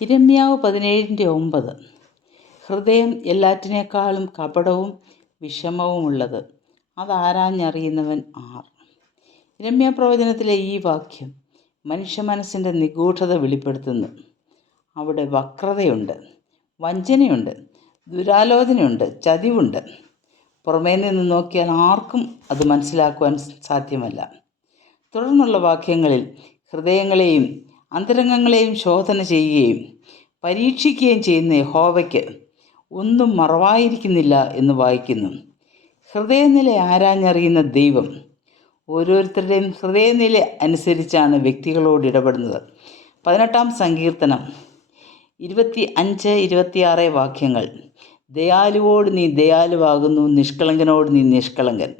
ഇരമ്യാവ് 17:9. ഹൃദയം എല്ലാറ്റിനേക്കാളും കപടവും വിഷമവുമുള്ളത്, അതാരാഞ്ഞറിയുന്നവൻ ആർ? ഇരമ്യാ പ്രവചനത്തിലെ ഈ വാക്യം മനുഷ്യ മനസ്സിൻ്റെ നിഗൂഢത വെളിപ്പെടുത്തുന്നു. അവിടെ വക്രതയുണ്ട്, വഞ്ചനയുണ്ട്, ദുരാലോചനയുണ്ട്, ചതിവുണ്ട്. പുറമേ നിന്ന് നോക്കിയാൽ ആർക്കും അത് മനസ്സിലാക്കുവാൻ സാധ്യമല്ല. തുടർന്നുള്ള വാക്യങ്ങളിൽ ഹൃദയങ്ങളെയും അന്തരംഗങ്ങളെയും ശോധന ചെയ്യുകയും പരീക്ഷിക്കുകയും ചെയ്യുന്ന യഹോവയ്ക്ക് ഒന്നും മറവായിരിക്കുന്നില്ല എന്ന് വായിക്കുന്നു. ഹൃദയനില ആരാഞ്ഞറിയുന്ന ദൈവം ഓരോരുത്തരുടെയും ഹൃദയനില അനുസരിച്ചാണ് വ്യക്തികളോട് ഇടപെടുന്നത്. 18-ാം സങ്കീർത്തനം 25-26 വാക്യങ്ങൾ: ദയാലുവോട് നീ ദയാലുവാകുന്നു, നിഷ്കളങ്കനോട് നീ നിഷ്കളങ്കൻ,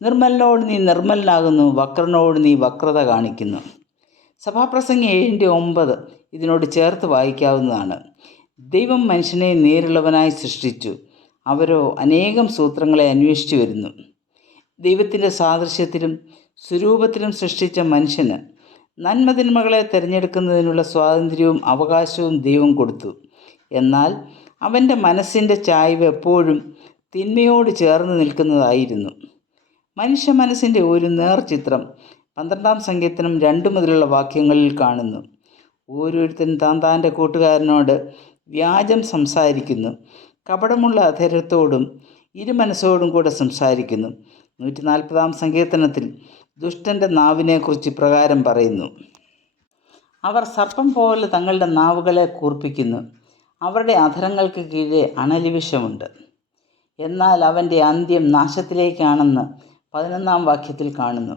നിർമ്മലനോട് നീ നിർമ്മലനാകുന്നു, വക്രനോട് നീ വക്രത കാണിക്കുന്നു. സഭാപ്രസംഗി 7:9 ഇതിനോട് ചേർത്ത് വായിക്കാവുന്നതാണ്. ദൈവം മനുഷ്യനെ നേരുള്ളവനായി സൃഷ്ടിച്ചു, അവരോ അനേകം സൂത്രങ്ങളെ അന്വേഷിച്ചു വരുന്നു. ദൈവത്തിൻ്റെ സാദൃശ്യത്തിലും സ്വരൂപത്തിലും സൃഷ്ടിച്ച മനുഷ്യന് നന്മതിന്മകളെ തിരഞ്ഞെടുക്കുന്നതിനുള്ള സ്വാതന്ത്ര്യവും അവകാശവും ദൈവം കൊടുത്തു. എന്നാൽ അവൻ്റെ മനസ്സിൻ്റെ ചായ്വ് എപ്പോഴും തിന്മയോട് ചേർന്ന് നിൽക്കുന്നതായിരുന്നു. മനുഷ്യ മനസ്സിൻ്റെ ഒരു നേർചിത്രം 12-ാം സങ്കീർത്തനം 2 മുതലുള്ള വാക്യങ്ങളിൽ കാണുന്നു. ഓരോരുത്തരും താൻ്റെ കൂട്ടുകാരനോട് വ്യാജം സംസാരിക്കുന്നു, കപടമുള്ള അധരത്തോടും ഇരുമനസ്സോടും കൂടെ സംസാരിക്കുന്നു. 140-ാം സങ്കീർത്തനത്തിൽ ദുഷ്ടൻ്റെ നാവിനെക്കുറിച്ച് ഇപ്രകാരം പറയുന്നു: അവർ സർപ്പം പോലെ തങ്ങളുടെ നാവുകളെ കൂർപ്പിക്കുന്നു, അവരുടെ അധരങ്ങൾക്ക് കീഴെ അണലിവിഷമുണ്ട്. എന്നാൽ അവൻ്റെ അന്ത്യം നാശത്തിലേക്കാണെന്ന് 11-ാം വാക്യത്തിൽ കാണുന്നു.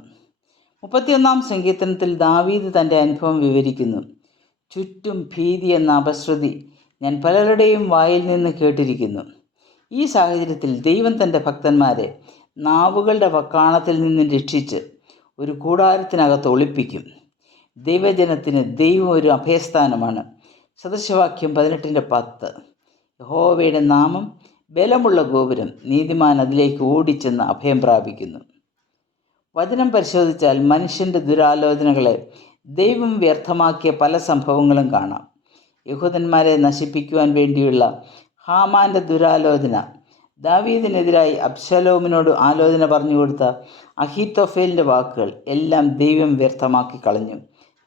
31-ാം സങ്കീർത്തനത്തിൽ ദാവീദ് തൻ്റെ അനുഭവം വിവരിക്കുന്നു. ചുറ്റും ഭീതി എന്ന അപശ്രുതി ഞാൻ പലരുടെയും വായിൽ നിന്ന് കേട്ടിരിക്കുന്നു. ഈ സാഹചര്യത്തിൽ ദൈവം തൻ്റെ ഭക്തന്മാരെ നാവുകളുടെ വക്കാണത്തിൽ നിന്ന് രക്ഷിച്ച് ഒരു കൂടാരത്തിനകത്ത് ഒളിപ്പിക്കും. ദൈവജനത്തിന് ദൈവം ഒരു അഭയസ്ഥാനമാണ്. സദൃശവാക്യം 18:10. യഹോവയുടെ നാമം ബലമുള്ള ഗോപുരം, നീതിമാൻ അതിലേക്ക് ഓടിച്ചെന്ന് അഭയം പ്രാപിക്കുന്നു. വചനം പരിശോധിച്ചാൽ മനുഷ്യൻ്റെ ദുരാലോചനകളെ ദൈവം വ്യർത്ഥമാക്കിയ പല സംഭവങ്ങളും കാണാം. യഹൂദന്മാരെ നശിപ്പിക്കുവാൻ വേണ്ടിയുള്ള ഹാമാൻ്റെ ദുരാലോചന, ദാവീദിനെതിരായി അബ്ശലോമിനോട് ആലോചന പറഞ്ഞു കൊടുത്ത അഹീത്തോഫേലിൻ്റെ വാക്കുകൾ എല്ലാം ദൈവം വ്യർത്ഥമാക്കി കളഞ്ഞു.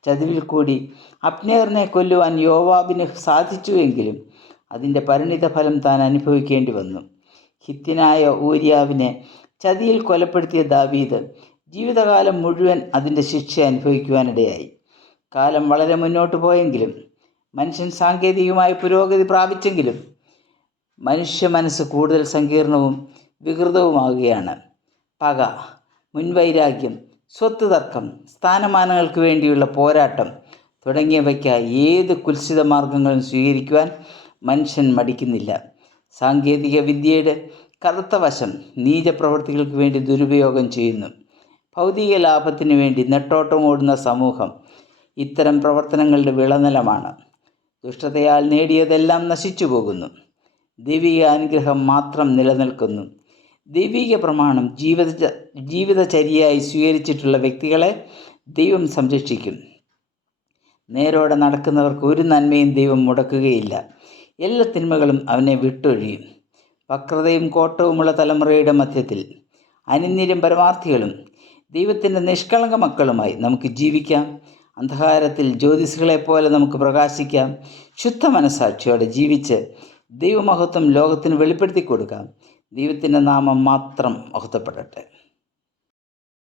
ചതിവിൽ കൂടി അബ്നേറിനെ കൊല്ലുവാൻ യോവാബിന് സാധിച്ചുവെങ്കിലും അതിൻ്റെ പരിണിതഫലം താൻ അനുഭവിക്കേണ്ടി വന്നു. ഹിത്യനായ ഊരിയാവിനെ ചതിയിൽ കൊലപ്പെടുത്തിയ ദാവീദ് ജീവിതകാലം മുഴുവൻ അതിൻ്റെ ശിക്ഷ അനുഭവിക്കുവാനിടയായി. കാലം വളരെ മുന്നോട്ട് പോയെങ്കിലും മനുഷ്യൻ സാങ്കേതികമായി പുരോഗതി പ്രാപിച്ചെങ്കിലും മനുഷ്യ മനസ്സ് കൂടുതൽ സങ്കീർണവും വികൃതവുമാകുകയാണ്. പക, മുൻവൈരാഗ്യം, സ്വത്ത് തർക്കം, സ്ഥാനമാനങ്ങൾക്ക് വേണ്ടിയുള്ള പോരാട്ടം തുടങ്ങിയവയ്ക്കായി ഏത് കുൽസിത മാർഗങ്ങളും സ്വീകരിക്കുവാൻ മനുഷ്യൻ മടിക്കുന്നില്ല. സാങ്കേതിക വിദ്യയുടെ കറുത്ത വശം നീചപ്രവൃത്തികൾക്ക് വേണ്ടി ദുരുപയോഗം ചെയ്യുന്നു. ഭൗതിക ലാഭത്തിന് വേണ്ടി നെട്ടോട്ടമോടുന്ന സമൂഹം ഇത്തരം പ്രവർത്തനങ്ങളുടെ വിളനിലമാണ്. ദുഷ്ടതയാൽ നേടിയതെല്ലാം നശിച്ചു പോകുന്നു. ദൈവിക അനുഗ്രഹം മാത്രം നിലനിൽക്കുന്നു. ദൈവിക പ്രമാണം ജീവിതചര്യയായി സ്വീകരിച്ചിട്ടുള്ള വ്യക്തികളെ ദൈവം സംരക്ഷിക്കും. നേരോടെ നടക്കുന്നവർക്ക് ഒരു നന്മയും ദൈവം മുടക്കുകയില്ല. എല്ലാ തിന്മകളും അവനെ വിട്ടൊഴിയും. വക്രതയും കോട്ടവുമുള്ള തലമുറയുടെ മധ്യത്തിൽ അനിന്യരും പരമാർത്ഥികളും ദൈവത്തിൻ്റെ നിഷ്കളങ്ക മക്കളുമായി നമുക്ക് ജീവിക്കാം. അന്ധകാരത്തിൽ ജ്യോതിസുകളെപ്പോലെ നമുക്ക് പ്രകാശിക്കാം. ശുദ്ധ മനസ്സാക്ഷിയോടെ ജീവിച്ച് ദൈവമഹത്വം ലോകത്തിന് വെളിപ്പെടുത്തി കൊടുക്കാം. ദൈവത്തിൻ്റെ നാമം മാത്രം മഹത്വപ്പെടട്ടെ.